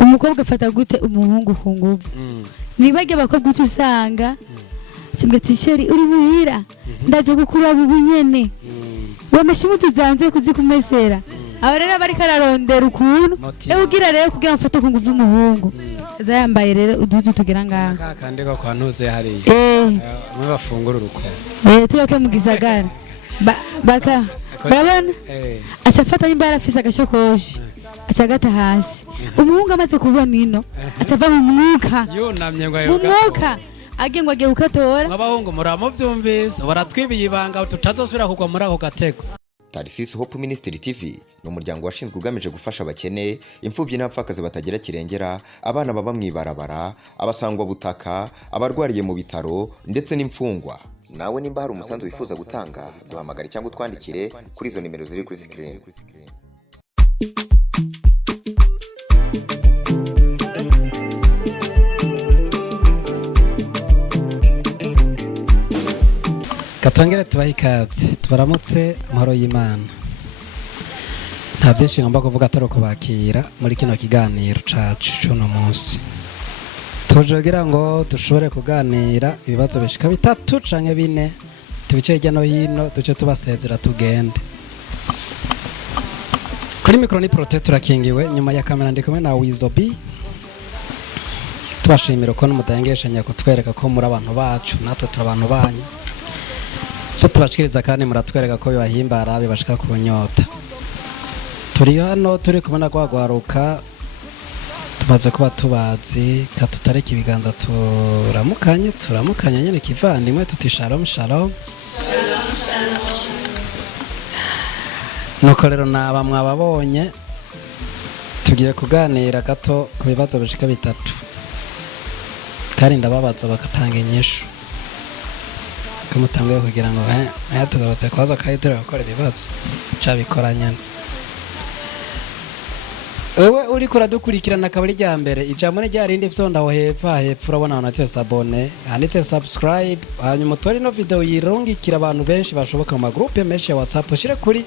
umukobwa afata gute umuhungu ku nguvu nibage bakobwa usanga simbwe tisheri uri muhira ndaje gukura bubunyene wameshimuti zanze kuzikumesera abarera bari kararondera ukuntu ugira rero kugira mfata ku nguvu umuhungu zayambaye rero uduzu tugira ngaha kakandika kwa ntuze hariya mwe bafungura uruko tuba mu gisagara baka barabona asafata nimbara afise agashokoshi acagata hasi umuhungu amaze kubona ino acava mu mwuka yunamye ngo mu mwuka agengwa agiye gukatora abahungu muramuvyumvise baratwibiye ibanga tutazosubira kugwa muri ako gatego. Tarisisi Hope Ministry TV ni umuryango washinzwe ugamije gufasha abakene, imfubyi n'abapfakazi batagira kirengera, abana baba mwibarabara, abasangwa butaka, abarwariye mu bitaro ndetse n'imfungwa. Nawe nimba hari umusanzu wifuza gutanga, duhamagare cyangwa twandikire kuri izo nimero ziri kuri screen. Katongere tubahe ikaze tubaramutse amahoro y'Imana. Nta byinshi ngomba kuvuga atari kubakira muri kino kiganiro cacu cy'uno munsi. Tujogira ngo dushobore kuganira ibibazo bishika 3 canke 4 tubice hirya no hino duce tubasezera tugende. Kuri mikro ni Prote turakingiwe nyuma ya kamera ndi kumwe na Wizobi. Tubashimira ko n'umudangeshanya kutwereka ko muri abantu bacu natwe turi abantu banyu. So tubashikiriza kandi muratwereka ko bibahimbara bibashika ku nyota. Turi hano turi kumena gwagwaruka tumaze kuba tubazi katutareka ibiganza turamukanye nyene kivandimwe tuti shalom shalom. Nuko rero naba mwababonye tugiye kuganira gato ku bibazo bishika 3 kandi ndababaza bakatanga inyishu kumutanguye kugira ngo tugarutse kwazo kandi turi gukora ibibazo cabikoranya. Ewe uri kuradukurikirana kabari rya mbere ijambo ne ryarindi vyonda ho hepfo urabona onatse abone handitse subscribe hanyuma tori no video yirungikira abantu benshi bashoboka mu magroupe menshi ya WhatsApp shire kuri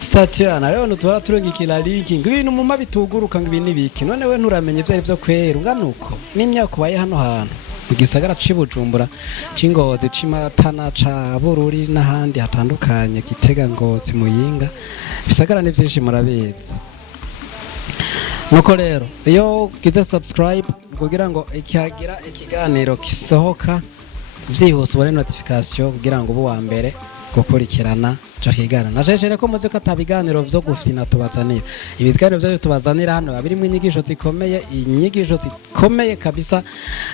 station rero nutwara turungikira link ibintu mu mabituguruka ngo ibintu biki none we nturamenye ivyo ari byo kwera unganuko n'imyaka ubaye hano hantu mu gisagara cibujumbura cingozi cimatana ca bururi n'ahandi hatandukanye Gitega Ngozi Muyinga bisagara ni byinshi murabizi. Nuko rero iyo gize subscribe kugira ngo ikihagira ikiganiro kisohoka byihuse ubone notification kugira ngo ubu wa mbere gukurikirana cyo kigana najeje ko muze ko atabiganiro byo gufina tubazanira ibiganiro byo tubazanira hano abirimo inyigisho zikomeye kabisa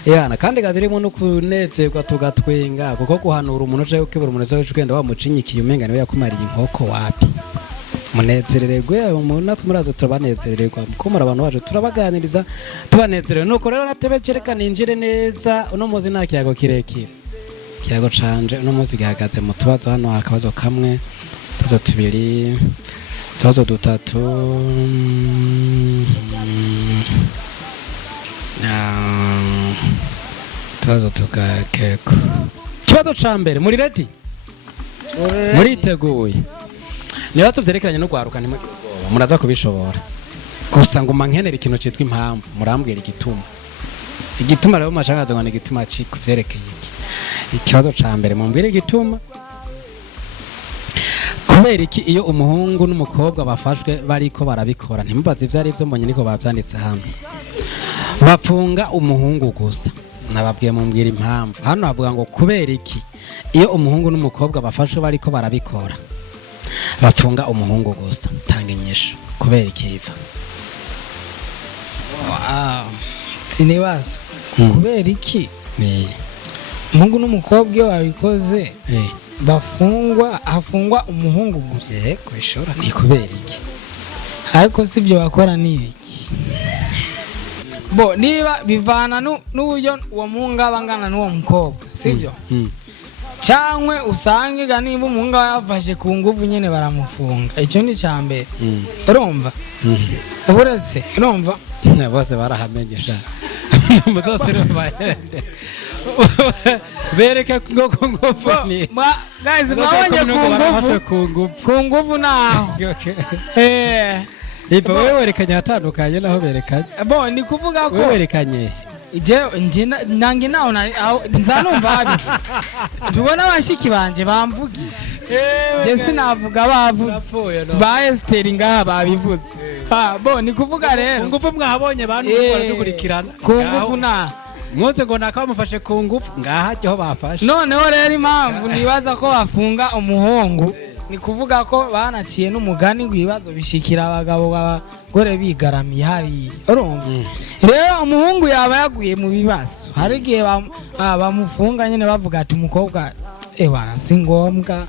yana kandi gazirimo no kunezerwa tugatwenga kuko guhanura umuntu je ukibura umuntu zo ugenda wamucinyikiye umenga niwe yakumariye inkoko wapi munezerererwe umuntu murazo turabanezerererwa mukomora abantu baje turabaganiriza tubanezerewe. Nuko rero natebecereka ninjire neza uno muzi nta kiyago kirekire kiyago canje uno muzi gihagaze mu tubazo hano akabazo kamwe tubazo tubiri tubazo dutatu tubazo tukakeko. Kibazo ca mbere muri ready muriteguye nibazo vyerekeranye no gwaruka ntimugirwa muraza kubishobora gusa ngo mankenera ikintu citwa impamvu murambwira igituma rero machangaza ngo igituma ciko vyerekeye ikibazo ca mbere mumbwire igituma kubera iki iyo umuhungu n'umukobwa bafashwe bariko barabikora ntimubaze ivyo ari byo mbonye niko bavyanditse hano bapfunga umuhungu gusa nababwiye mumbwira impamvu hano bavuga ngo kubera iki iyo umuhungu n'umukobwa bafashwe bariko barabikora bapfunga umuhungu gusa tanga inyisho kubera ikiva. Sinibaza kubera iki umuhungu n'umukobwa iyo babikoze hafungwa umuhungu gusa kwishora ni kubera iki ariko sibyo bakora nibiki bo niba bivana n'uburyo uwo muhungu abangana n'uwo mukobwa sibyo cyangwa usange niba umuhungu yafashe ku nguvu nyene baramufunga icyo ni cyambere urumva uburetse urumva bose barahamenyesha muzose rubayende bereka ngo ku nguvu ni guys mwabonye ku nguvu naho ipa wewe werekanye hatandukanye naho berekanye bo ni kuvuga ko wewe werekanye je nange naho nzanumva habi tubona abashiki banje bamvugisha je sinavuga bavuze ba Esther ngaha babivuze bo ni kuvuga rero ngufu mwahabonye bantu baradukurikirana ku ngufu na mwoze ngo nakamufashe ku ngufu ngaha cyo bafashe noneho rero impamvu nibaza ko bafunga umuhungu ni kuvuga ko banaciye n'umugani w'ibibazo bishikira abagabo b'abagore bigaramiye hari urumva rero umuhungu yaba yaguye mu bibazo hari igihe bamufunga nyine bavuga ati umukobwa si ngombwa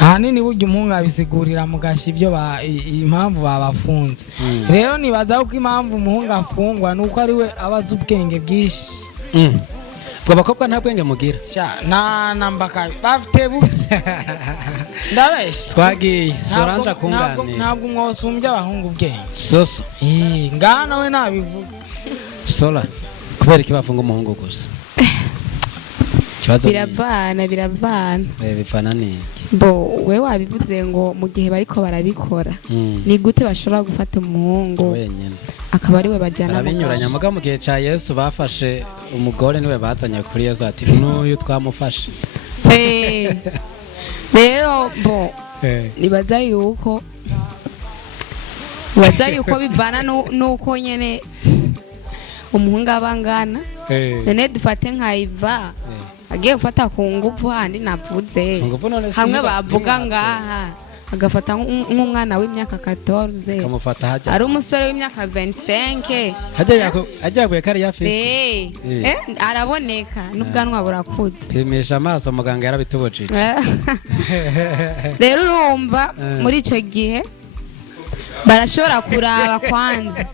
ahanini burya umuhungu abisigurira mugasha ibyo impamvu babafunze rero nibaza ko impamvu umuhungu afungwa nuko ari we abaza ubwenge bwinshi ubwo abakobwa nta bwenge mugira nambaka bafite buke ndabesha twagiye Solange akunganira ntabwo mwosumbye abahungu ubwenge soso ngaha nawe nabivuga Sola kubera iki bafunga umuhungu gusa biravana bivana niki bo we wabivuze ngo mu gihe bariko barabikora ni gute bashobora gufata umuhungu wenyene akaba ari we bajyana binyuranya muga mu gihe ca Yesu bafashe umugore niwe bazanye kuri Yesu ati n'uyu twamufashe rero bo nibaza yuko bivana nuko nyene umuhungu abangana none dufate nka Iva agiye gufata ku ngufu handi navuze hamwe bavuga ngaha agafata nk'umwana w'imyaka 14 kamufata ari umusore w'imyaka 25 hajya yaguye kari yafise araboneka n'ubwanwa burakuze pimisha amaso muganga yarabitubujije rero urumva muri ico gihe barashobora kuraba kwanza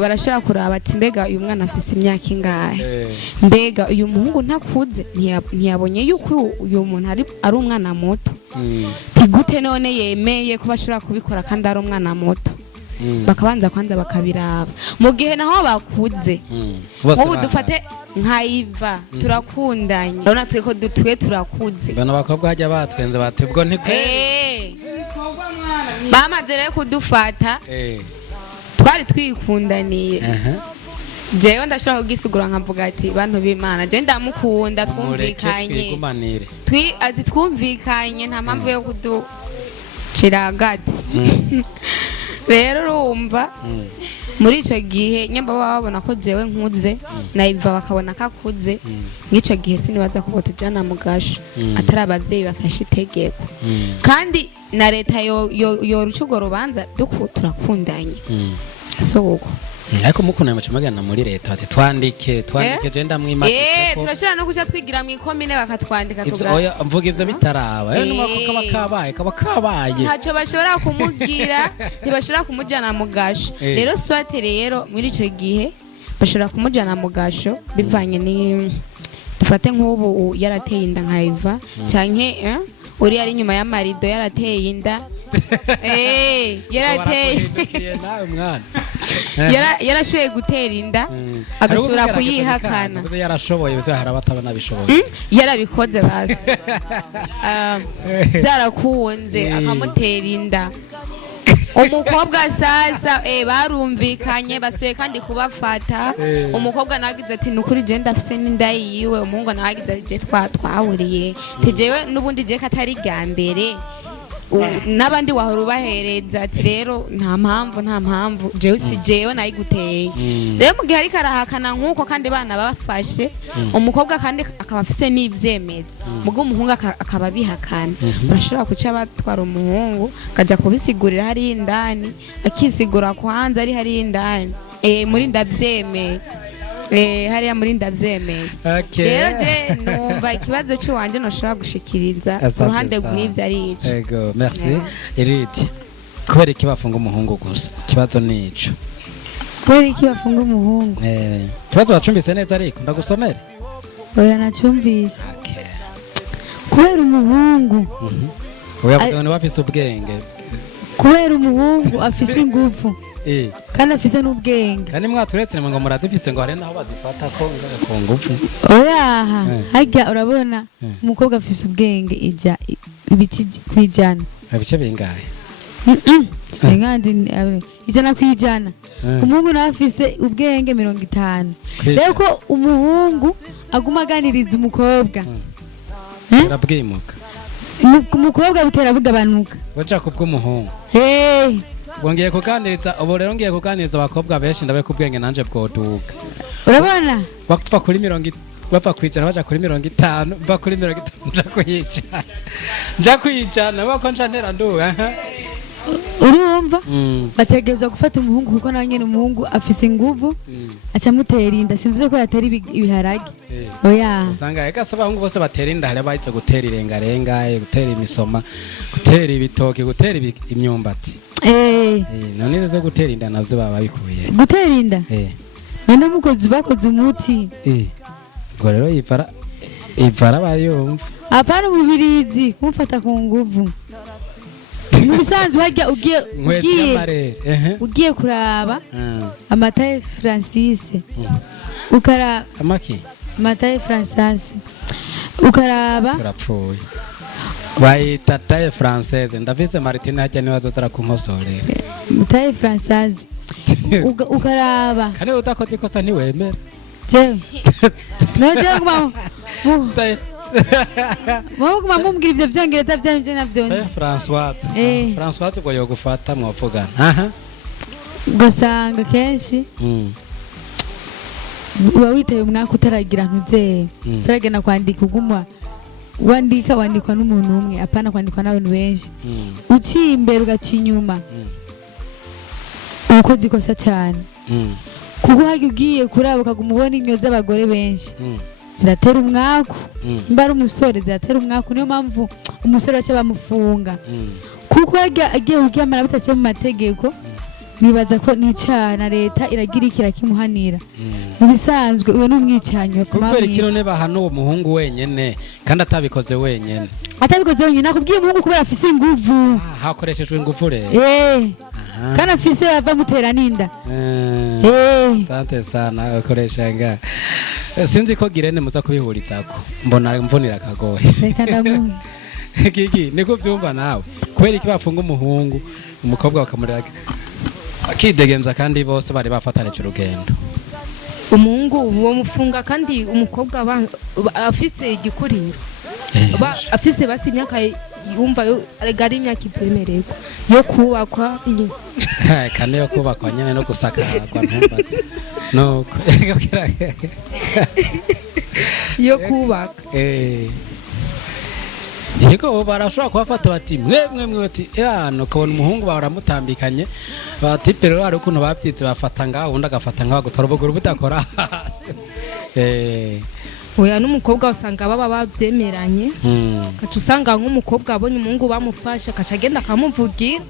barashobora kuraba ati mbega uyu mwana afise imyaka ingahe mbega uyu muhungu ntakuze ntiyabonye yuko uyu muntu ari umwana muto tigute none yemeye ko bashobora kubikora kandi ari umwana muto bakabanza kwanza bakabiraba mu gihe naho bakuze nk'ubu dufate nka Iva turakundanye urabona tweko dutwe turakuze bana bakobwa hajya batwenze batebwo ntikwe bamaze rero kudufata twari twikundaniye jewe ndashobora kugisugura nkavuga ati bantu b'Imana je ndamukunda twumvikanye nta mpamvu yo kuducira hagati rero urumva muri ico gihe nyamba babona ko jewe nkuze na Iva bakabona ko akuze n'ico gihe sinibaza ko botujana mugasho atari abavyeyi bafashe itegeko kandi na leta yo rucugo rubanza turakundanye soko ariko mukuna amace magana muri leta ati twandike je ndamwimaka turashira no guca twigira mu ikomine bakatwandika tuga oya mvuga ivyo bitaraba numako kaba kabaye ntaco bashobora kumugira ntibashobora kumujana mu gasho rero swate rero muri ico gihe bashobora kumujana mu gasho bivanye ni dufate nk'ubu yarateye inda nka Iva canke uri ari nyuma y'amarido yarateye inda yarashoboye gutera inda agashobora kuyihakana yarashoboye bize harabatabana bishoboye yarabikoze basi byarakunze akamutera inda umukobwa sasa barumvikanye basuye kandi kubafata umukobwa nagize ati nukuri je ndafise n'inda yiwe umuhungu nagize ati je twahuriye tijewe nubundi je katari gambere n'abandi wahora ubahereza ati rero nta mpamvu jewe si jewe nayiguteye rero mu gihe ariko arahakana nk'uko kandi bana bafashe umukobwa kandi akaba afise n'ivyemezo mugo umuhungu akaba bihakana urashobora kuca batwara umuhungu akaja kubisigurira hari indani akisigura kwanza ari hari indani muri ndavyemeye hariya muri ndavyemeye rero je numva ikibazo cy'uwanje noshobora gushikiriza uruhande rw'ivyo ari ico yego merci Iridi kubera iki bafunga umuhungu gusa ikibazo nico kubera iki bafunga umuhungu ikibazo bacumbise neza ariko ndagusomere oya nacumbise kubera umuhungu oya bwo bafise ubwenge kubera umuhungu afise ingufu kandi afise n'ubwenge kandi mwaturetse ngo murazifise ngo hari naho bazifata ko ku ngufu oyaha hajya urabona umukobwa afise ubwenge ija ibiti kwijana ibice bingahe Sengandi ijana kwijana umuhungu nawe afise ubwenge 50 rero ko umuhungu aguma aganiriza umukobwa arabwimuka umukobwa butera bugabanuka wacha kubw'umuhungu wongeye kuganiriza ubu rero ngiye kuganiriza abakobwa benshi ndabe kubwenge nanje bwoduga urabona bapfa kuri 70 bapfa kwijana baja kuri 50 mba kuri 50 nja kwijana bako ntera nduwe urumva bategereza gufata umuhungu kuko nawe nyene umuhungu afise inguvu aca mutera inda simvuze ko yatera ibiharage oya usanga eka abahungu bose batera inda hari abahize gutera irengarenga gutera imisoma gutera ibitoki gutera imyumbati none zo gutera inda navyo baba bikuye gutera inda none mukozi bakoze umuti ngo rero ivara bayumva apana umubirizi kumfata ku nguvu mubisanzwe hajya ugiye kuraba amataye Francis ukara amaki amataye Francis ukaraba turapfuye bayita taye française ndavise Martine hajya ni wazozara kunkosorera taye Francis ukaraba kane utakoze ikosa ntiwemera je noje ngwa Mama mumbwira ivyo vyongereza byanje navyonze Françoise ngo yogufata mwavugana ugasanga kenshi uba witeye umwaka utaragira ntuzeye utaragenda kwandika ugumwa wandikwa n'umuntu umwe apana kwandikwa n'abantu benshi uciye imbere ugacinyuma uko zikosa cyane kuko hagi ugiye kuraba ukaguma ubona inyo z'abagore benshi ziratera umwaku mbara umusore ziratera umwaku niyo mpamvu umusore wacu bamufunga kuko agiye kuryamana bitaciye mu mategeko nibaza ko n'icyaha na leta iragira ikirakimuhanira mu bisanzwe uwe n'umwicanyi kubera ikino ne bahana uwo muhungu wenyene kandi atabikoze wenyene nakubwiye umuhungu kubera afise inguvu hakoreshejwe inguvu rero kana afise yava mutera ninda sante sana akoresha nga sinzi ko girene muza kubihurizako mbona mvunira kagoye reka ndamuntu kiki niko byumva nawe kubera iki bafunga umuhungu umukobwa bakamurira akidegenza kandi bose bari bafatanije urugendo umuhungu uwo mufunga kandi umukobwa afite igikuriro afise basi imyaka yumva ari imyaka ibyemererwa yo kubakwa kane yo kubakwa nyene no gusakarwa ntumbatse nuko yo kubaka Niko barashobora kubafata bati mwe bati no kabona umuhungu baramutambikanye bati pero ari ukuntu bavyitse bafata ngaho undi agafata ngaho gutorobogura budakora oya n'umukobwa usanga baba bavyemeranye usanga nk'umukobwa abonye umuhungu bamufasha akashagenda akamuvugira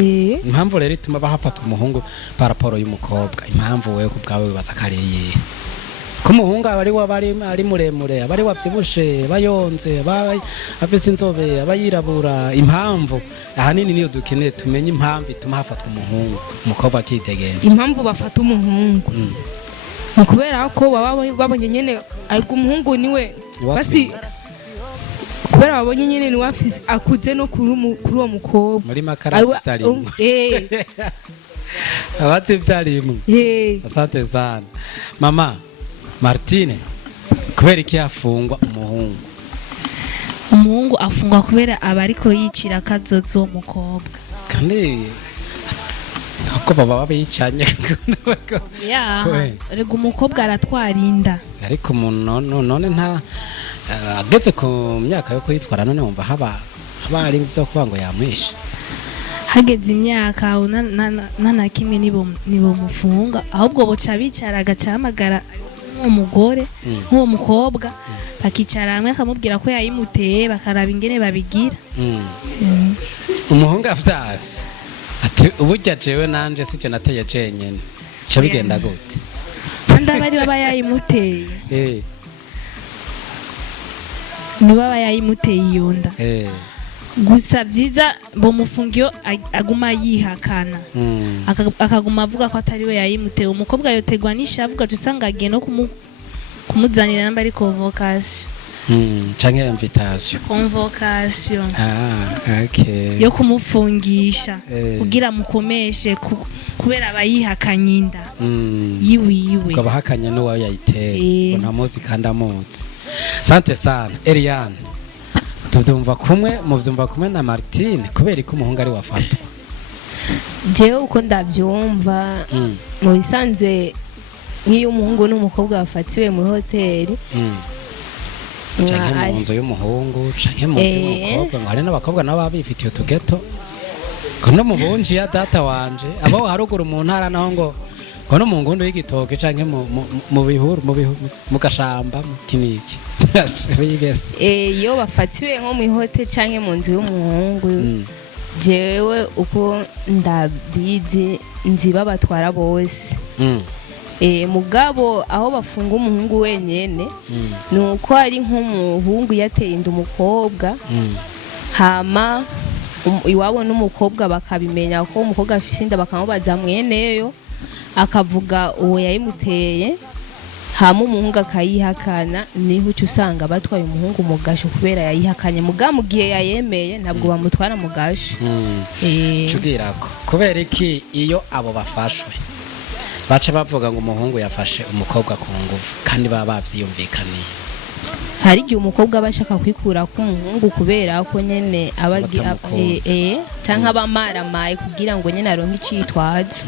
impamvu rero ituma bahafata umuhungu paraporo y'umukobwa impamvu wewe kubwawe bibaza kareye kumuhungu ari muremure abari wavyibushe bayonze afise inzobe abayirabura impamvu ahanini niyo dukeneye tumenye impamvu ituma hafatwa umuhungu umukobwa akidegenza impamvu bafata umuhungu kubera ko babonye nyene ariko umuhungu niwe basi kubera babonye nyene niwe afise akuze no kuri uwo mukobwa muri makarati vyarimo abati vyarimo asante sana mama Martine kubera iki afungwa umuhungu afungwa kubera abariko yicira akazozo uwo mukobwa kandi ko baba bicanye rego umukobwa aratwarinda ariko none nta ageze ku myaka yo kuyitwara none wumva haba ari byo kuvuga ngo yamwishe hageze imyaka nana kimwe nibo mufunga ahubwo boca bicara agacahamagara umugore nk'uwo mukobwa bakicara hamwe akamubwira ko yayimuteye bakaraba ingene babigira umuhungu afyase ati uburya jewe nanje sicyo nateye jenyene cyo bigenda gute kandi abari baba yayimuteye ni baba yayimuteye iyo nda gusa byiza bomufungiyo aguma yihakana akaguma avuga ko atari we yayimuteye umukobwa yotegwa n'ishavuga usanga agiye no kumuzanira namba ari convocation canke invitation convocation okay yo kumufungisha Eh. kugira mukomeshe kubera abayihakanye inda yiwiwe ukabahakanye n'uwo yayiteye Eh. unamuzi kandi amuzi. Sante sana Eliane, tuvyumva kumwe na Martine kubera ko umuhungu ari wafatwa. jewe uko ndabyumva mu bisanzwe nk'iyo umuhungu n'umukobwa bafatiwe muri hoteli Canke mu nzu y'umuhungu canke mu nzu y'umukobwa, ngo hari n'abakobwa nabo baba bifitiye utugeto, ko no mu bunji ya data wanje abo haruguru mu ntara naho ngo no mu ngundu y'igitoke canke mu bihuru mu gashamba mu kiniki bigese. iyo bafatiwe nko mu hoteli canke mu nzu y'umuhungu jewe uko ndabizi nzi babatwara bose. Mugabo aho bafunga umuhungu wenyene nuko ari nk'umuhungu yateye inda umukobwa hama iwabo n'umukobwa bakabimenya ko umukobwa afise inda bakamubaza mweneyo akavuga uwo yayimuteye hama umuhungu akayihakana, niho uca usanga batwaye umuhungu mu gasho kubera yayihakanye. Mugabo mu gihe yayemeye ntabwo bamutwara mu gasho. Cubwirako kubera iki iyo abo bafashwe baca bavuga ngo umuhungu yafashe umukobwa ku nguvu kandi baba bavyiyumvikaniye? Hari igihe umukobwa aba ashaka kwikura ku muhungu kubera ko nyene abagira canke abamaramaye kugira ngo nyene aronke icitwaje.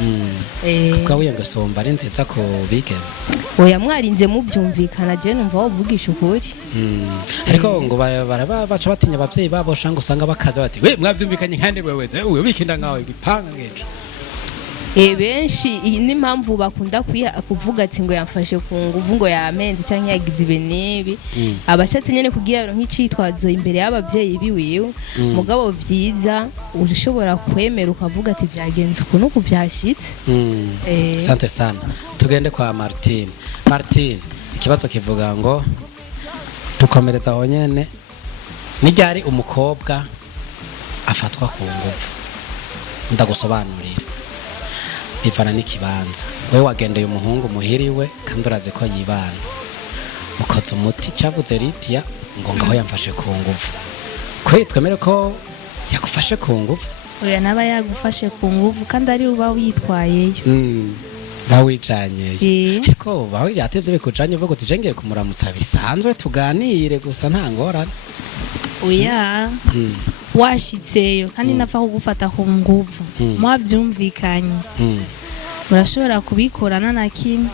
Kubwa wiyenga somba ari nziza ko bigeme. Oya mwarinze muvyumvikana, je numva wovugisha ukuri. Ariko ngo baca batinya abavyeyi babo shanga usanga bakaza bati we mwavyumvikanye kandi wewe wikinda ngawe igipanga ngejo. Benshi n'impamvu bakunda kuvuga ati ngo yamfashe ku nguvu ngo yamenze canke yagize ibenibi abashatse nyene kugira nk'icitwazo imbere y'abavyeyi biwiwe. Mugabo vyiza ushobora kwemera ukavuga ati vyagenze uko nuko vyashitse. Sante sana. Tugende kwa Martine. Martine, ikibazo kivuga ngo dukomereza aho nyene nijyari umukobwa afatwa ku nguvu. Ndagusobanurira bivana n'ikibanza. Wewe wagendeye umuhungu muhiriwe kandi urazi ko yibana, ukoze umuti cyavuze Lydia ngo ngaho yamfashe ku nguvu. Kwe twemere ko yakufashe ku nguvu? Oya naba yagufashe ku nguvu kandi ari uba witwayeyo. Bawijanye. Ariko bawe yatevye bikujanye vuga uti jengeye kumuramutsa bisanzwe tuganire gusa nta ngorane. Oya washitseyo kandi napfa kugufata ku nguvu mwavyumvikanye murashobora kubikorana na kimwe.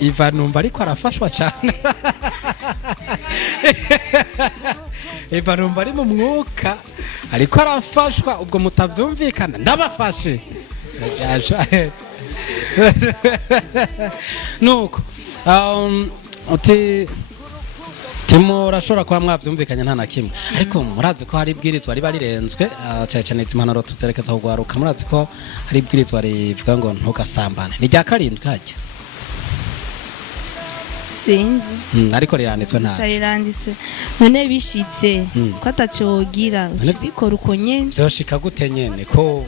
Iva numva ariko arafashwa cyane. Iva numva ari mu mwuka ariko arafashwa, ubwo mutavyumvikana ndabafashe. Nuko uti timurashobora kuba mwavyumvikanye nta na kimwe, ariko murazi ko hari ibwirizwa riba rirenzwe cyane impanuro tuzerekeza kugwaruka. Murazi ko hari ibwirizwa rivuga ngo ntugasambane. Ni rya karindwi hajya sinzi ariko riranditswe nta riranditswe. None bishitse ko atacogira bikora uko nyene vyoshika gute nyene ko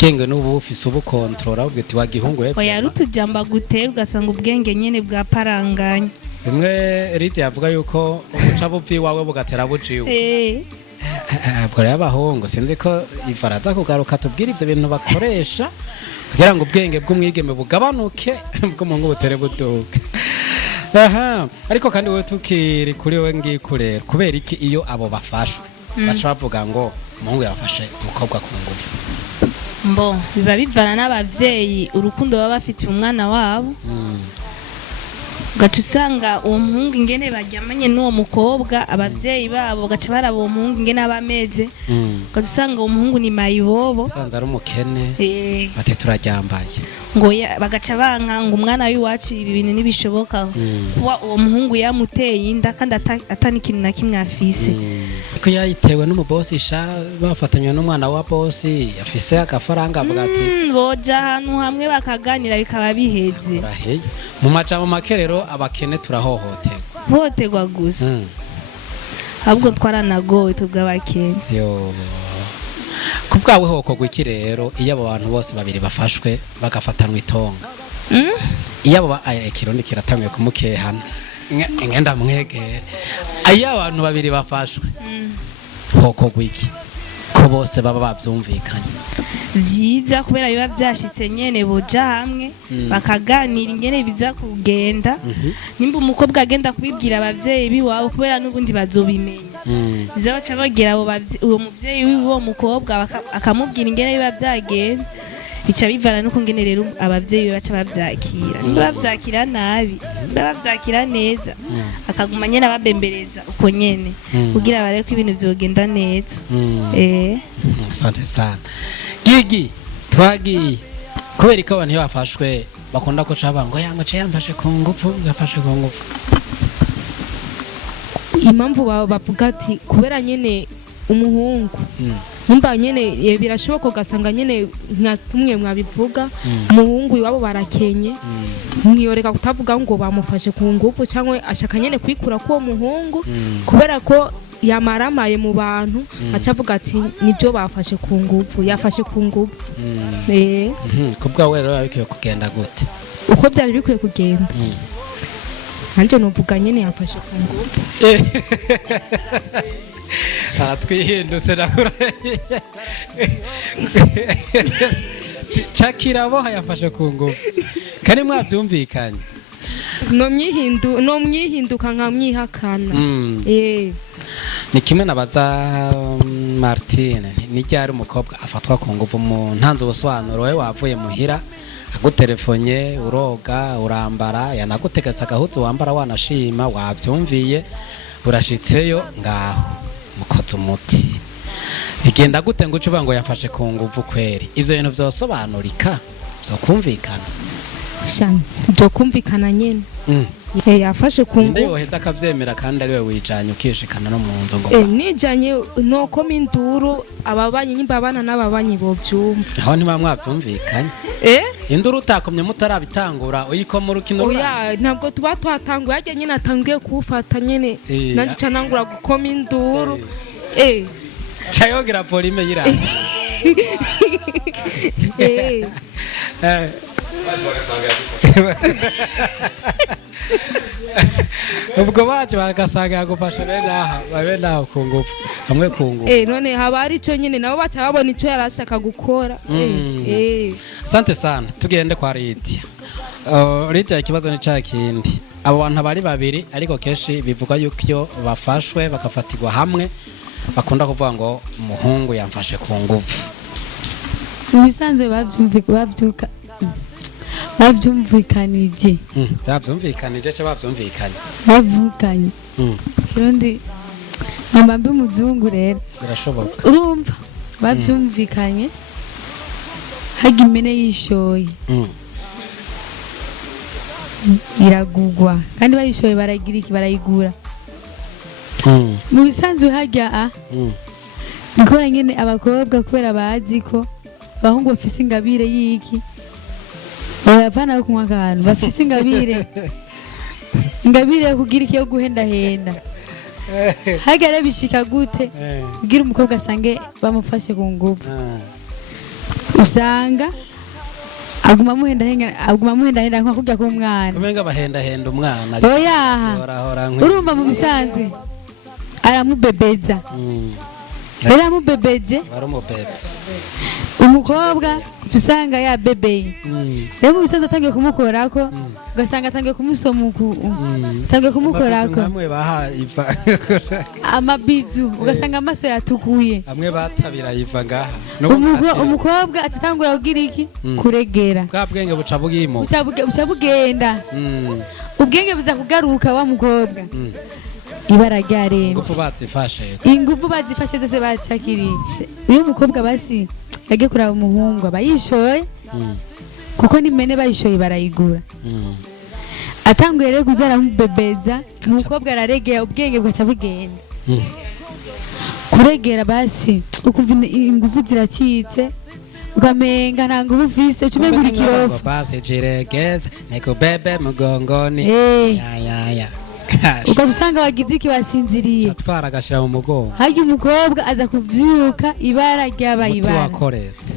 bwenge n'ubu ufise ubu control ubwo ati wagihungu hepfo. Oya rutujamba gutera ugasanga ubwenge nyene bwaparanganye. Bimwe Lydia yavuga yuko ubuca bupfi wawe bugatera buciwe. Ubwo rero abahungu sinzi ko ivaraza kugaruka tubwira ivyo bintu bakoresha kugira ngo ubwenge bw'umwigeme bugabanuke bw'umuhungu butere buduke. Ariko kandi wowe tukiri kuri we ngikurera kubera iki iyo abo bafashwe baca bavuga ngo umuhungu yafashe umukobwa ku nguvu? Mbo biba bivana n'abavyeyi urukundo baba bafitiye umwana wabo. Gaca usanga uwo muhungu ingene baryamanye n'uwo mukobwa abavyeyi babo gaca baraba uwo muhungu ingene abameze. Gaca usanga uwo muhungu ni mayibobo sanza ari umukene bate turaryambaye ngo bagaca banka ngo umwana w'iwacu ibi bintu nibishoboka kuba uwo muhungu yamuteye inda kandi atani ikintu na kimwe afise. Ko yayitewe n'umubosi bafatanywe n'umwana wa bosi afise agafaranga avuga ati boja ahantu hamwe bakaganira bikaba biheze. Mu majambo makerero abakene turahohoterwa gusa ahubwo twaranagowe tubw'abakene. Kubwawe hokogwa iki rero iyo abo bantu bose babiri bafashwe bagafatanwa itonga? iyo abo ikirundi kiratanguye kumukehana ngenda mwegere iyo abantu babiri bafashwe hoko gwiki ko bose baba bavyumvikanye byiza kubera biba byashitse nyene boja hamwe bakaganira ingene biza kugenda nimba umukobwa agenda kubibwira abavyeyi biwabo kubera n'ubundi bazobimenya biza baca bagera uwo muvyeyi w'uwo mukobwa akamubwira ingene biba byagenda bica bivana nuko ngene rero abavyeyi baca bavyakira nimba bavyakira nabi nimba bavyakira neza akaguma nyene ababembereza uko nyene kugira bareko ibintu vyogenda neza asante sana Gigi twagiye kubera ko abantu bafashwe bakunda ko cabango yango yamfashe ku ngufu gafashe ku ngufu impamvu bavuga ati kubera nyene umuhungu nimba nyene birashoboka ugasanga nyene nka tumwe mwabivuga umuhungu iwabo barakenye ntiyoreka kutavuga ngo bamufashe ku ngufu cyangwa ashaka nyene kwikura k'uwo muhungu kubera ko yamaramaye mu bantu acavuga ati nibyo bafashe ku ngufu yafashe ku ngufu kubwa we rero bikwiye kugenda gute uko byari bikwiye kugenda nanje nuvuga nyene yafashe ku ngufu aratwihindutse nakura Shakira bo yafashe ku ngufu kandi mwavyumvikanye no myihinduka nka mwihakana ni kimwe nabaza Martine ni ryari umukobwa afatwa ku ngufu mu ntanzo busobanuro we wavuye muhira agutelefone uroga urambara yanagutegetse agahuzu wambara wanashima wavyumviye urashitseyo ngaho mukoze umuti bigenda gute ngo ucuba ngo yafashe ku ngufu kweri ivyo bintu vyosobanurika vyokumvikana shani byo kumvikana nyene yafashe ku ngufu yoheza akavyemera kandi ariwe wijanye ukishikana no mu nzo ngo nijanye noko minduru ababanyi ny'imbabana n'ababanyi bo byumva aho ntima mwavyumvikanye induru utakomye mutarabitangura uyikoma urukino oya ntabwo tuba twatanguye ajye nyine atanguye kuwufata nyene nanje canangura gukoma induru chayogera polime yira ubwo baje bagasanga yagufashe naha babe naho ku ngufu hamwe ku ngufu none haba ari cyo nyine nabo baca babona icyo yarashaka gukora asante sana tugende kwa Lydia Lydia ikibazo ni ca kindi abo bantu bari babiri ariko keshi bivuga yuko bafashwe bakafatirwa hamwe bakunda kuvuga ngo umuhungu yamfashe ku ngufu ubisanzwe bavyumvikanije bavyumvikanije cyo bavyumvikanye bavukanye kirundi ambambe umuzungu rero birashoboka urumva bavyumvikanye haga imene yishoye iragugwa kandi bayishoye baragira iki barayigura mu bisanzwe hajya nikora nyene abakobwa kubera bazi ko bahungu bafise ingabire yiki bayapana kunywa kantu bafise ingabire kugira iki yo guhendahenda hagara bishika gute kugira umukobwa asange bamufashe ku ngufu usanga aguma muhendahenda nka kurya k'umwana umenga bahendahenda umwana oya urumva mu bisanzwe aramubebeza aramubebeje umukobwa tusanga ya bebeye rero mu bisanzwe atangiye kumukorako ugasanga atangiye kumusomuka atangiye kumukorako amwe baha iva amabizu ugasanga amaso yatukuye amwe batabira iva ngaha umukobwa atangura kugira iki kuregera bwa bwenge buca bugimo buca bugenda ubwenge buza kugaruka wa mukobwa ibara ryaremye ingufu bazifashe zose batsakiriye uyu mukobwa basi yagiye kuraba umuhungu abayishoye kuko nimene bayishoye barayigura atanguye rero kuza aramubebeza umukobwa araregera ubwenge bugaca bugenda kuregera basi ukumva ingufu ziracitse ukamenga nta ngufu ufise ucumegura ikirofu basi jiregeze nikubebe mugongoni ya ukabusanga wagize iki basinziriye atwara agashira mu mugongo harya umukobwa aza kuvyuka ibara ryabaye ibara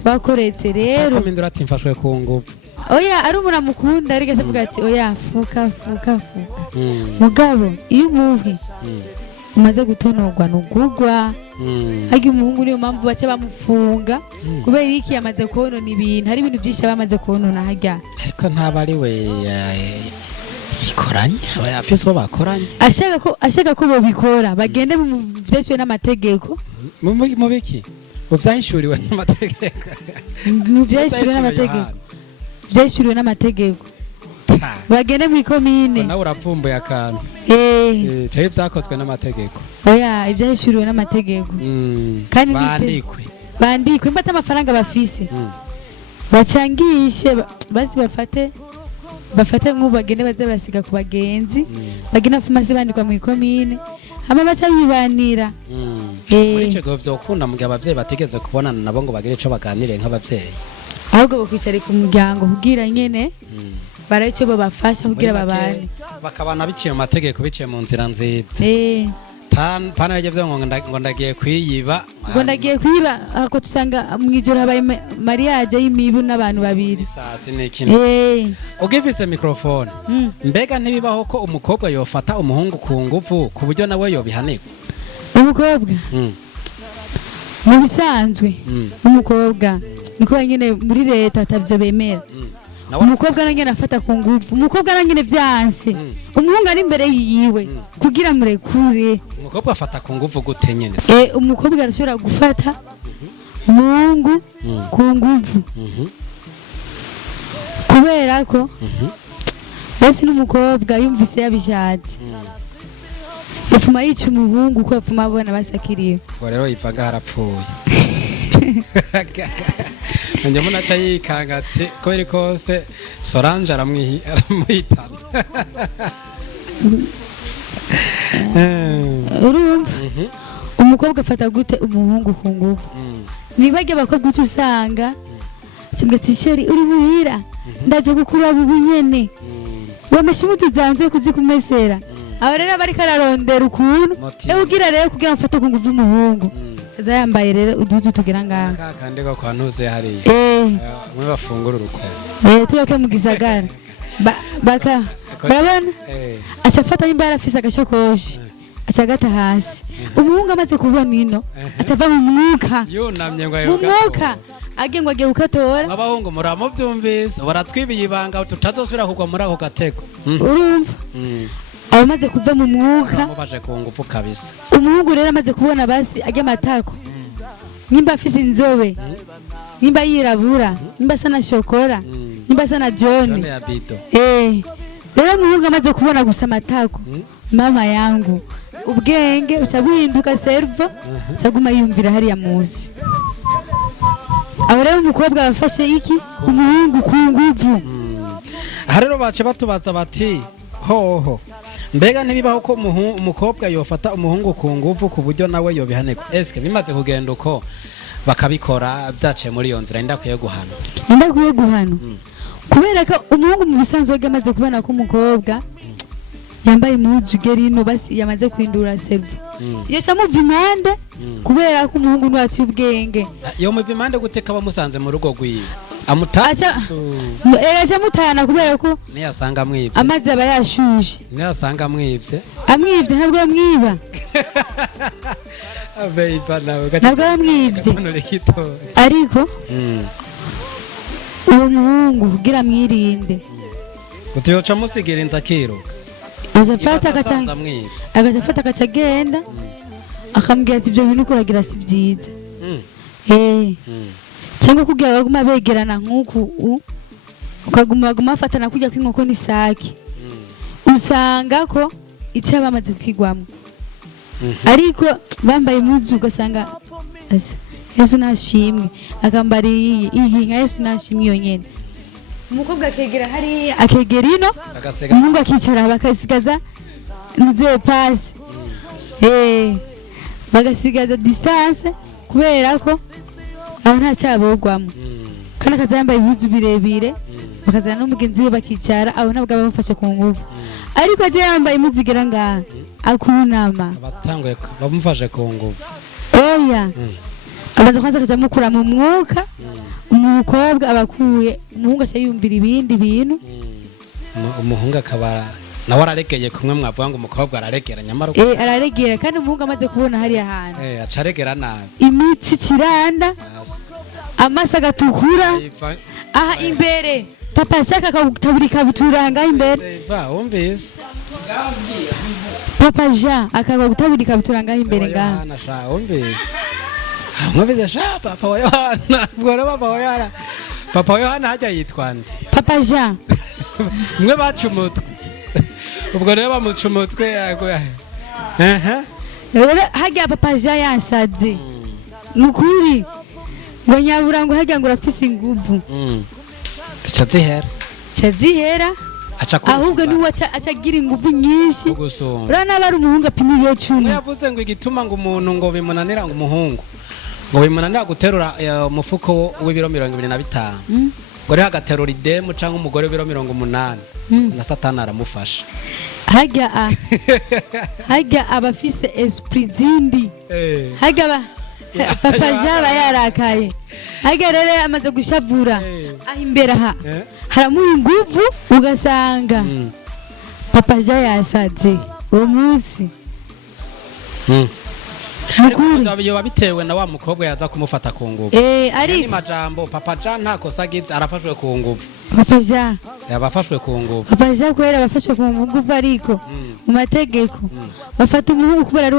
wakoretse rero akomindura ati mfashwe ku ngufu oya ari umuntu amukunda ariko atavuga ati oya fuka mugabo iyo umuhi umaze gutonorwa nugugwa hagi umuhungu niyo mpamvu bace bamufunga kubera iki yamaze konona ibintu hari ibintu byinshi bamaze konona hajya ariko ntaba ari we yikoranye abafise bo bakoranye ashaka ko bobikora bagende mu byeshywe n'amategeko mu biki uvyahishuriwe n'amategeko mu byeshyuriwe n'amategeko bagende mu ikomine nawe urapfumbuye akantu cyari byakozwe n'amategeko oya ibyahishuriwe n'amategeko kandi bandikwe mbata amafaranga bafise bacangishe basi bafate nk'ubu bagende baze barasiga ku bagenzi bagenda fumasi bandikwa mu ikomine hama baca bibanira muri icyo gihe vyokunda mu gihe abavyeyi batigeze kubonana nabo ngo bagire ico baganire nk'abavyeyi ahubwo bakwicara ku muryango kugira nyene baraye icyo babafasha kugira babane bakabana biciye mu mategeko biciye mu nzira nziza pana yaje byo ngo ndagiye kwiyiba ako tusanga mwijoro habaye mariage y'imibu n'abantu babiri sati n'ikindi ugifise microphone mbega ntibibaho ko umukobwa yofata umuhungu ku nguvu ku buryo nawe yobihanirwa umukobwa mu bisanzwe umukobwa niko nyine muri leta atavyo bemera umukobwa nangene afata ku nguvu umukobwa nangene vyanse umuhungu ari imbere yiwe kugira murekure umukobwa afata ku nguvu gute nyene umukobwa arashobora gufata umuhungu ku nguvu kubera ko basi n'umukobwa yumvise yabishatse ifuma yica umuhungu ko afuma abona basakiriye ngo rero yivaga harapfuye njye munaca yikanga ati ko biri kose Solange aramuhitana urumva umukobwa afata gute umuhungu ku nguvu nibajya abakobwa uca usanga simbwa tisheri uri muhira ndaje gukura bubunyene wameshimutu zanze kuzikumesera aba rero bariko ararondera ukuntu ugira rero kugira mfate ku nguvu umuhungu zayambaye rero uduzu tugira ngaha kakande ko kwantuze hariya mwe bafungura urukundo turake mu gisagara barabona acafata imbara afise agashakoshi acagata hasi umuhungu amaze kubona ino acava mu mwuka yunamye ngo mu mwuka agengwa agiye gukatora abahungu muramuvyumvise baratwibiye ibanga tutazosubira kugwa muri ako gatego urumva abamaze kuva mu mwuka baje ku ngufu kabisa umuhungu rero amaze kubona basi ajya matako nimba afise inzobe nimba yirabura nimba sana shokora nimba sana John rero umuhungu amaze kubona gusa matako mama yangu ubwenge ucaguhinduka servo caguma yumvira hariya muzi abo rero umukobwa bafashe iki umuhungu ku nguvu rero bace batubaza bati hoho mbega ntibibaho ko umukobwa yofata umuhungu ku nguvu ku buryo nawe yobihanirwa eske bimaze kugenda uko bakabikora byaciye muri iyo nzira ndakwiye guhana kubera ko umuhungu mu bisanzwe amaze kubona ko umukobwa yambaye impuzu gerino basi yamaze kwindura servo iyo camuva impande kubera ko umuhungu nwaciye ubwenge iyo muva impande guteka bamusanze mu rugo rwiwe acamutana kubera ko niyasanga amwibye amazi aba yashushe niyasanga amwibye ntabwo yamwiba ntabwo yamwibye ariko uwo muhungu kugira mwirinde utiyoca musigira inzu akiruka agafata agaca agenda akambwira ati ibyo bintu ukuragira si byiza cyangwa kugira baguma begerana nk'uku ukaguma bafatana kujya kw'inkoko n'isake usanga ko icyo bamaze kukigwamo ariko bambaye impuzu ugasanga Yesu nashimwe akambara iyi nka Yesu nashimwe iyo nyene umukobwa akegera hariya akegera ino umuhungu akicara bakasigaza muze pasi bagasigaza distance kubera ko aho nta cyabogwamo kandi akazambaye impuzu birebire bakazana n'umugenzi we bakicara aho ntabwo bamufashe ku nguvu ariko aje yambaye impuzu igera ngaha akunama abatanguye bamufashe ku nguvu oya abaza kwanza akajamukura mu mwuka umukobwa abakuye umuhungu aca yumvira ibindi bintu umuhungu akaba nawe araregeye kumwe mwavuga ngo umukobwa araregera nyamara araregera kandi umuhungu amaze kubona hariya hantu aca aregera nabi imitsi kiranda amaso agatukura aha imbere papa ashaka akagutabura ikabutura ngaho imbere wumvise papa ja akagutabura ikabutura ngaho imbere ngaho wumvise mwumvise sha papa wa Yohana bwora papa wa Yohana hajya yitwa nde papa ja mwe bacumutwe ubwo rero bamucumutwe hajya papa ja yansaze nukuri ngo nyabura ngo hajya ngo urafise inguvu tucazihera ahubwo niwe acagira inguvu nyinshi urana bari umuhungu apima ibiro 10 yavuze ngo igituma ngo umuntu ngo bimunanira ngo umuhungu ngo bimunanira guterura umufuko w'ibiro 25 ngo rero agaterura idemu cyangwa umugore w'ibiro 80 na satani aramufasha hajya abafise esprit zindi hajya papa jaba yarakaye hajya rero amaze gushavura aho imbere haramuha inguvu ugasanga papa ja yasaze uwo munsi yoba bitewe na wa mukobwa yaza kumufata ku nguvu ari majambo papa ja nta kosa agize arafashwe ku nguvu papa ja yabafashwe ku nguvu papa ja kwera bafashwe ku nguvu ariko mu mategeko bafata umuhungu kubera ari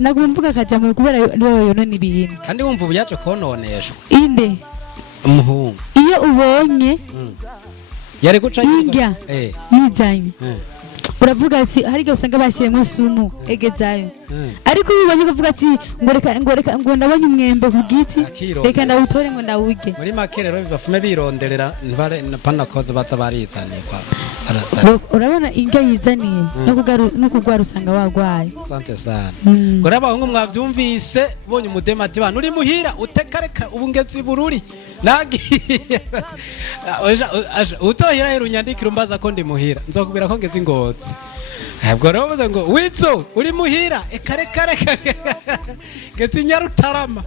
nagumvuga akajambo kubera ariwe yonona ibintu kandi wumva ubu yaje kononeshwa inde umuhungu iyo ubonye yari guca yizanye uravuga ati hari igihe usanga bashyiremo sumu egezayo ariko iyo ubonye ukavuga ati ngo ndabonye umwembe ku giti reka ndawutore ngo ndawurye muri make rero bafume bironderera panakoze baza barizaniye urabona indyo yizaniye no kugwara usanga wagwaye sante sana ngo rero abahungu mwavyumvise bonye umudema ati bana uri muhira utekareka ubungezi bururi nagiye utohira hero unyandikira umbaza ko ndi muhira nzokubira ko ngeze ingozi ubwo rero bavuze ngo witso uri muhira ekarekare ngeze Nyarutarama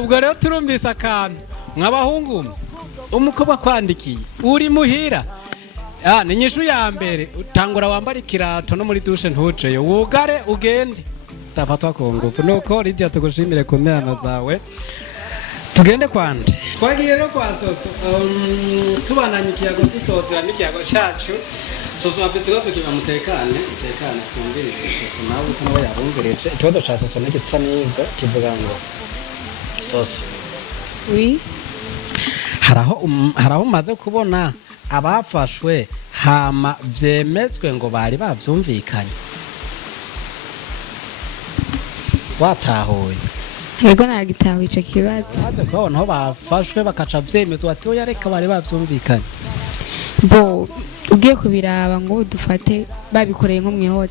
ubwo rero turumvise akantu mw'abahungu umukobwa kwandikiye uri muhira ni nyishu ya mbere utangura wambara ikirato no muri dushe ntuceyo wugare ugende tafatwa ku ngufu nuko Lydia tugushimire ku nterano zawe tugende kwande twagiye no kwa Soso tubananye ikiyago dusozera n'ikiyago cyacu Soso wapetse bavuga mutekane twumvire Soso nawe uko nawe yarumvireje ikibazo cya Soso n'igitsa neza kivuga ngo Soso haraho umaze kubona abafashwe hama vyemezwe ngo bari bavyumvikanye watahuye yego nagitahuye ico kibazo maze kubona aho bafashwe bakaca vyemezwa ati oya reka bari bavyumvikanye bo ugiye kubiraba ngo dufate babikoreye nko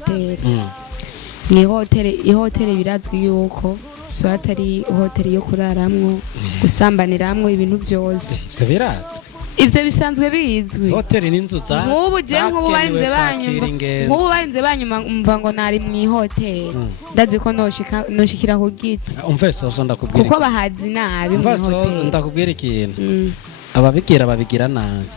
ihoteli birazwi yuko so atari hoteli yo kuraramwo gusambaniramwo ibintu byose ivyo birazwi ivyo bisanzwe bizwi hoteli n'inzu za nk'ubu je nk'ubu barinze banyuma mva ngo nari mu hoteli ndazi ko noshikira ku giti umve Soso ndakubwira kuko bahazi nabi mu hoteli ndakubwira ikintu babigira nabi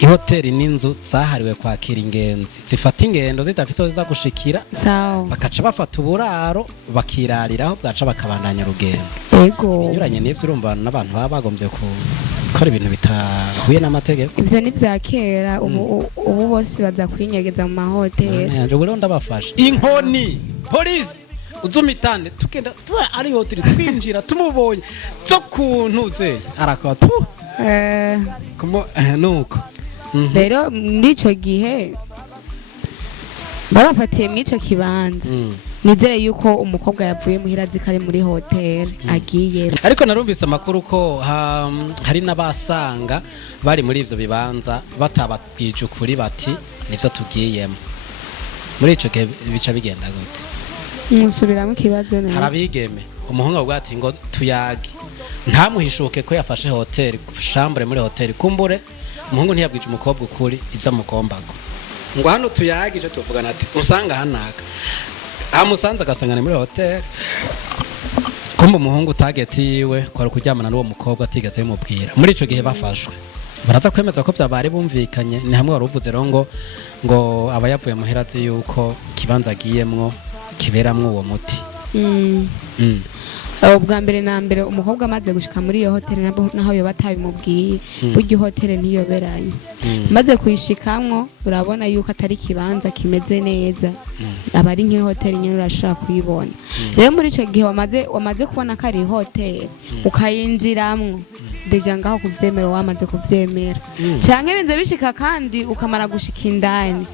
ihoteli n'inzu zahariwe kwakira ingenzi zifata ingendo zidafite za gushikira sawa bakaca bafata uburaro bakirariraho bwaca bakabandanya urugendo yego binyuranye n'ivyo urumva n'abantu baba bagombye gukora ibintu bitahuye n'amategeko ivyo ni vya kera ubu bose baza kwinyegeza mu mahoteli ubu rero ndabafasha inkoni polisi uzumitane tugenda tuba ari hoteli twinjira tumubonye zo kuntu ze arakaba nuko rero n'ico gihe babafatiye mw'ico kibanza nizere yuko umukobwa yavuye muhira zikari muri hoteli agiye ariko narumvise amakuru ko hari n'abasanga bari muri ivyo bibanza batababwije ukuri bati nivyo tugiyemo muri ico gihe bica bigenda gute musubiramo ikibazo neza harabigeme umuhungu avuga ati ngo tuyage ntamuhishuke ko yafashe hoteli chambre muri hoteli kumbure umuhungu ntiyabwije umukobwa ukuri ivyo amugombaga ngo hano tuyagije tuvugana ati usanga hanaka amusanze agasangana muri hoteli kumba umuhungu target yiwe kwari kuryamana n'uwo mukobwa atigeze yimubwira muri ico gihe bafashwe baraza kwemeza ko byabari bumvikanye ni hamwe wari uvuze rero ngo aba yavuye muhera azi yuko kibanza agiyemwo kiberamwo uwo muti. ubwa mbere na mbere umukobwa amaze gushika muri iyo hoteli naho yo batabimubwiye burya hoteli ntiyoberanye maze kuyishikamwo urabona yuko atari kibanza kimeze neza abari nk'iyo hoteli nyine urashobora kuyibona rero muri ico gihe wamaze kubona ko ari hoteli ukayinjiramwo deja ngaho kuvyemera wamaze kuvyemera canke binze bishika kandi ukamara gushika indani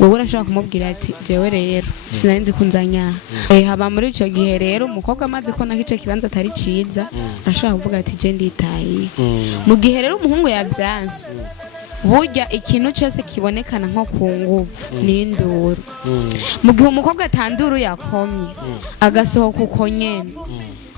wewe urashobora kumubwira ati jewe rero sinarinzi kunzanya haba muri ico gihe rero umukobwa amaze kubona ko ico kibanza atari ciza arashobora kuvuga ati je nditaye mu gihe rero umuhungu yavyanse burya ikintu cyose kibonekana nko ku nguvu ni induru mu gihe umukobwa atanduru yakomye agasohoka uko nyene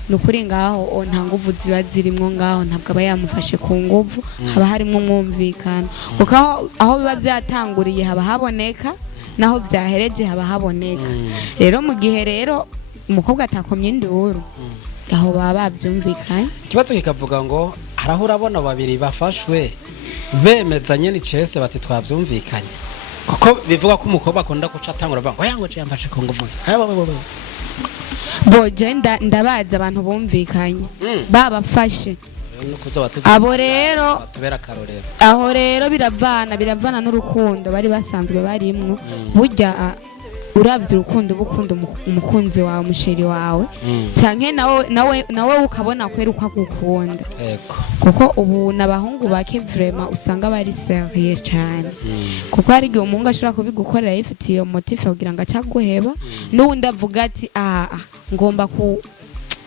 nukuri ngaho nta nguvu ziba zirimwo ngaho ntabwo aba yamufashe ku nguvu haba harimo umwumvikano kuko aho biba byatanguriye haba haboneka naho byahereje haba haboneka rero mu gihe rero umukobwa atakomye induru aho baba bavyumvikanye ikibazo kikavuga ngo haraho urabona babiri bafashwe bemezanye n'icese bati twavyumvikanye kuko bivuga ko umukobwa akunda guca atangura avuga ngo yango je yamfashe ku nguvu boje ndabaza abantu bumvikanye babafashe abo rero aho rero biravana n'urukundo bari basanzwe barimwo burya uravye urukundo bukunda umukunzi wawe umusheri wawe canke nawe ukabona kwera uko agukunda kuko ubu n'abahungu bake vraiment usanga bari serieux cyane kuko hari igihe umuhungu ashobora kubigukorera yifitiye motive kugira ngo acaguheba n'uwundi avuga ati ngomba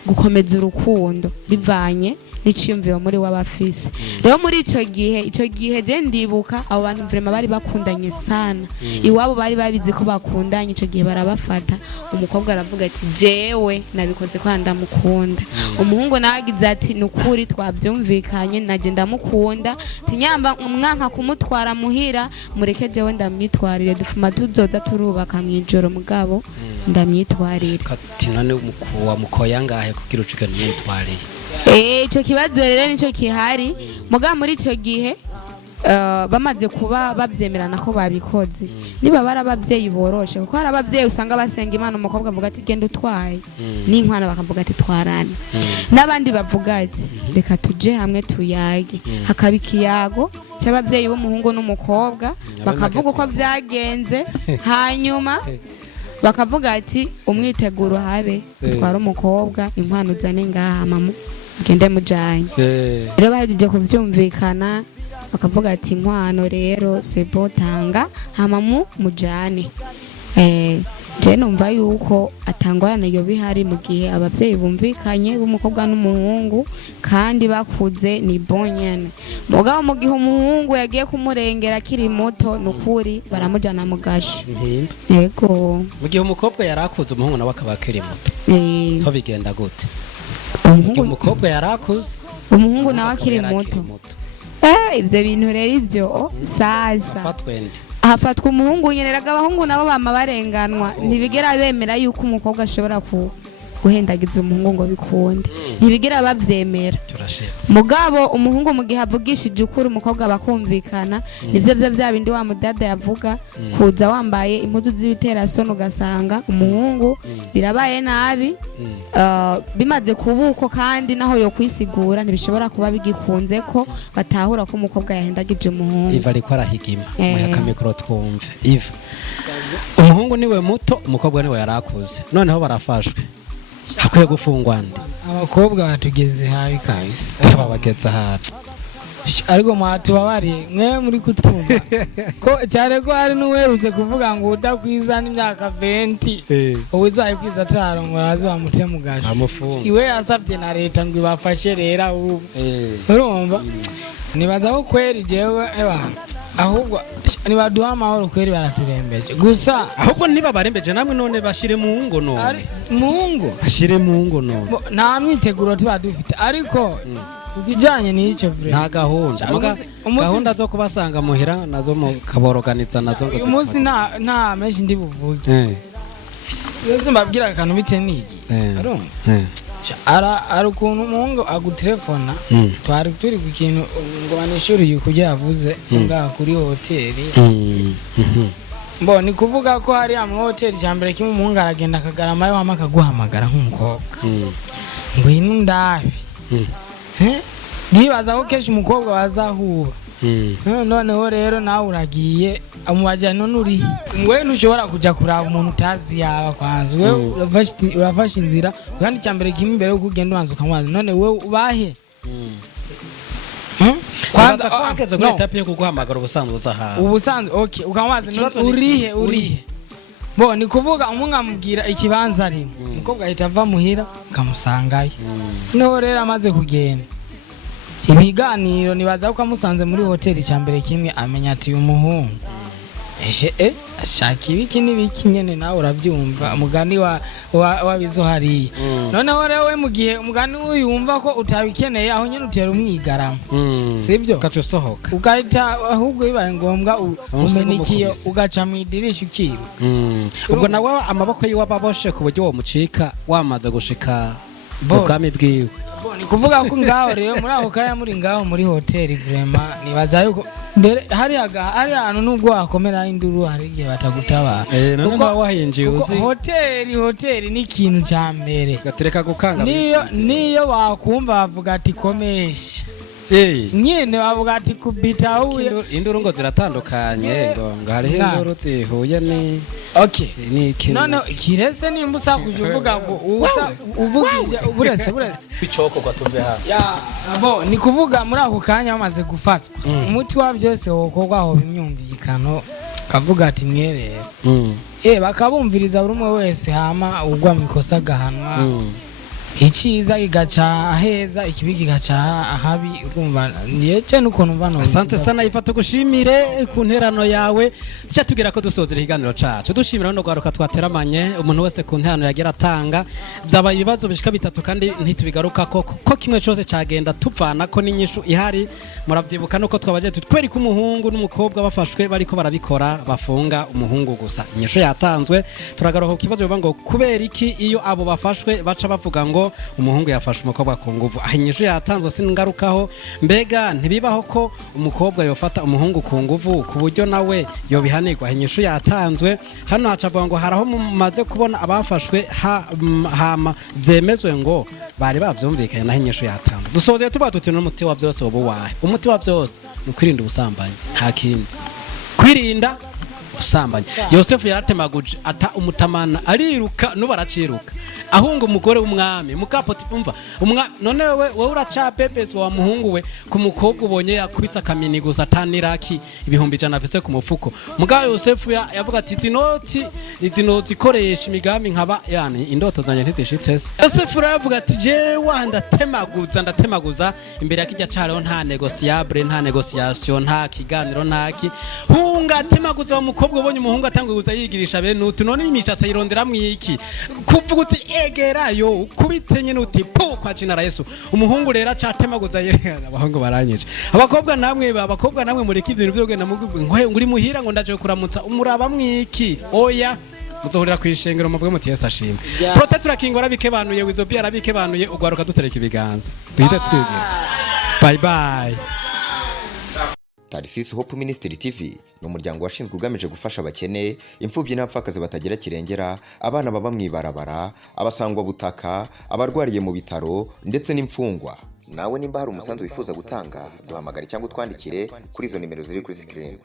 gukomeza urukundo bivanye n'iciyumviro muri w'abafise rero muri ico gihe je ndibuka abo bantu vraiment bari bakundanye sana iwabo bari babizi ko bakundanye ico gihe barabafata umukobwa aravuga ati jewe nabikoze ko ndamukunda umuhungu nagize ati nukuri twavyumvikanye naje ndamukunda tinyamba umwanka kumutwara muhira mureke jewe ndamwitwarire dufuma tuzoza turubaka mwijoro mugabo ndamwitwarire kati none umukuwa mukoya ngahe kugira ucike n'umwitwarire ico kibazo rero nico kihari muga muri ico gihe bamaze kuba babyemerana ko babikoze niba barabavyeyi boroshe kuko hari abavyeyi usanga basenga Imana umukobwa avuga ati genda utwaye n'inkwana bakavuga ati twarane n'abandi bavuga ati reka tuje hamwe tuyage hakaba ikiyago cy'abavyeyi b'umuhungu n'umukobwa bakavuga uko vyagenze hanyuma bakavuga ati umwiteguro habe twara umukobwa inkwano uzane ngaha mamu gende mujanye rero bahejeje kuvyumvikana bakavuga ati inkwano rero sebo tanga hama mujane je numva yuko atangorane yo bihari mu gihe abavyeyi bumvikanye b'umukobwa n'umuhungu kandi bakuze ni bonyene mugabo mu gihe umuhungu yagiye kumurengera akiri muto nukuri baramujana mu gasho yego mu gihe umukobwa yarakuze umuhungu nawe akaba akiri muto ho bigenda gute umukobwa yarakuze umuhungu nawe akiri muto ivyo bintu rero ivyo sasa hafatwa umuhungu nyeneraga abahungu nabo bama barenganwa ntibigera bemera yuko umukobwa ashobora guhendagiza umuhungu ngo bikunde ntibigera bavyemera mugabo umuhungu mu gihe avugishije ukuri umukobwa bakumvikana nivyo bya bindi wa mudada yavuga kuza wambaye impuzu z'ibiterasono ugasanga umuhungu birabaye nabi bimaze kubuko kandi naho yo kwisigura ntibishobora kuba bigikunze ko batahura ko umukobwa yahendagije umuhungu Iva ariko arahigima muya mikoro twumve Iva umuhungu niwe muto umukobwa niwe yarakuze noneho barafashwe hakwiye gufungwa nde abakobwa batugeze habi kabisa babageza hano ariko mwatubabariye mwe muri kutwumva ko cyane ko hari n'uwerutse kuvuga ngo udakwiza n'imyaka 20 ubuzaye kwiza tarongora azi bamute mugasho iwe yasabye na leta ngo ibafashe rera ubu urumva nibaza ko kweri jewe ahubwo nibaduha amahoro kweri baraturembeje gusa ahubwo niba barembeje namwe none bashire mu ngo none mu ngo bashire mu ngo none nta myiteguro tuba dufite ariko ubijanye n'icyo vre nta gahunda zo kubasanga muhira nazo mu kaboroganiza nazo ngo umunsi nta menshi ndi buvuge yose mbabwira akantu bite niki ara ukuntu umuhungu agutelefona twari turi ku kintu ngo banishuri yukuja yavuze ngaha kuri hoteli Mbo ni kuvuga ko hari amwe hoteli cyambere kimwe umuhungu aragenda akagarama yo amakaguhamagara nk'umukobwa ngo ino ndabi ndibaza ko keshi umukobwa wazahuba noneho rero nawe uragiye amubaje none uri we ntushobora kujya kuraba umuntu utazi yaba kwanza we urafashe inzira kandi cyambere kimwe imbere yo kugenda ubanza ukamwaza none we ubahe kwanza kwageze kuri etape yo kuguhamagara ubusanzwe uzaha ubusanzwe okay ukamwaza urihe bo ni kuvuga umunga mubwira ikibanza ari umukobwa ahita ava muhira kamusangayo no rero amaze kugenda ibiganiro nibaza ko amusanze muri hoteli cyambere kimwe amenya ati umuhungu ashaka ibiki n'ibiki nyene nawe urabyumva umugani wa bizohariye noneho rero we mu gihe umugani uyumva ko utabikeneye aho nyene utera umwigarama sibyo ugaca usohoka ugahita ahubwo bibaye ngombwa umenikiyo ugaca mu idirisha ukiba ubwo nawe amaboko yiwe ababoshe ku buryo wo mucika wamaze gushika ubwami bwiwe ni kuvuga ko ngaho rero muri aho kaya muri ngaho muri hoteli vraiment nibaza yuko mbere hari ahantu nubwo wakomera induru hari igihe batagutabara none nawe wahinjiye uzi hoteli ni ikintu cya mbere gatereka gukanga niyo bakumva bavuga ati komesha nyine bavuga ati kubita uye induru ngo ziratandukanye ngo hariho induru zihuye ni okay none kirese nimba usakuje uvuga ngo uvugije buretse bicoko kwatumbe ha bo ni kuvuga muri ako kanya bamaze gufatwa umuti wa byose wokorwa aho bimyumvikano kavuga ati mwerere bakabumviriza buri umwe wese hama ugwa mu ikosa gahanwa iciza igaca aheza ikibi gigaca ahabi urumva niye nuko numva no asante sana ifata gushimire ku nterano yawe cyatubwira ko dusozera ikiganiro cacu dushimira no gwaruka twateramanye umuntu wese ku nterano yagira atanga byaba ibibazo bishika bitatu kandi ntitubigaruka ko kimwe cyose cyagenda tupfana ko n'inyishu ihari muravyibuka nuko twabaje tutweri ku umuhungu n'umukobwa bafashwe bariko barabikora bafunga umuhungu gusa inyishu yatanzwe turagaruka ku kibazo bivuga ngo kubera iki iyo abo bafashwe baca bavuga ngo umuhungu yafashe umukobwa ku nguvu ahinyisho yatanzwe singarukaho mbega ntibibaho ko umukobwa yofata umuhungu ku nguvu ku buryo nawe yo bihanirwa ahinyisho yatanzwe hano hacavuga ngo haraho mumaze kubona abafashwe hama byemezwe ngo bari bavyumvikanye na hinyisho yatanzwe dusoze tuba tuti n'umuti wa byose wobuwahe umuti wa byose ni kwirinda ubusambanyi nta kindi kwirinda ubusambanyi Yosefu yaratemaguje ata umutamana ariruka n'ubaraciruka ahunga umugore w'umwami mukapoti umva none we uracapepeswa wa muhungu we ku mukobwa ubonye yakubisa kamini gusa ataniraki ibihumbi 100 afise ku mufuko mugayo Yosefu yavuga ati izi noti koresha imigambi nkaba yani indoto zanye ntizishitse se Yosefu yavuga ati jewe ndatemaguza imbere yakijya cyareho nta negociable nta negotiation nta kiganiro ntaki hunga temaguza wa mukobwa ubonye umuhungu atanguza yigirisha bene utu none imishatsi yirondera mwiki kuvuga uti egerayo ukubite nyine uti po kwa Cinara Yesu umuhungu rero acatemaguza yerana abahungu baranyije abakobwa namwe mureke ibintu byo genda nguri muhira ngo ndaje kuramutsa umuraba mwiki oya muzohurira kwishengero mubwe muti Yesu ashimwe protect turakingora bikebanuye wizo bya bikebanuye ugwaruka dutereka ibiganza duhite twigira bye bye Tarisisi Hope Ministry TV ni umuryango washinzwe ugamije gufasha abakene imfubyi n'abapfakazi batagira kirengera abana baba mwibarabara abasangwa butaka abarwariye mu bitaro ndetse n'imfungwa nawe nimba hari umusanzu wifuza gutanga duhamagare cyangwa twandikire kuri izo nimero ziri kuri screen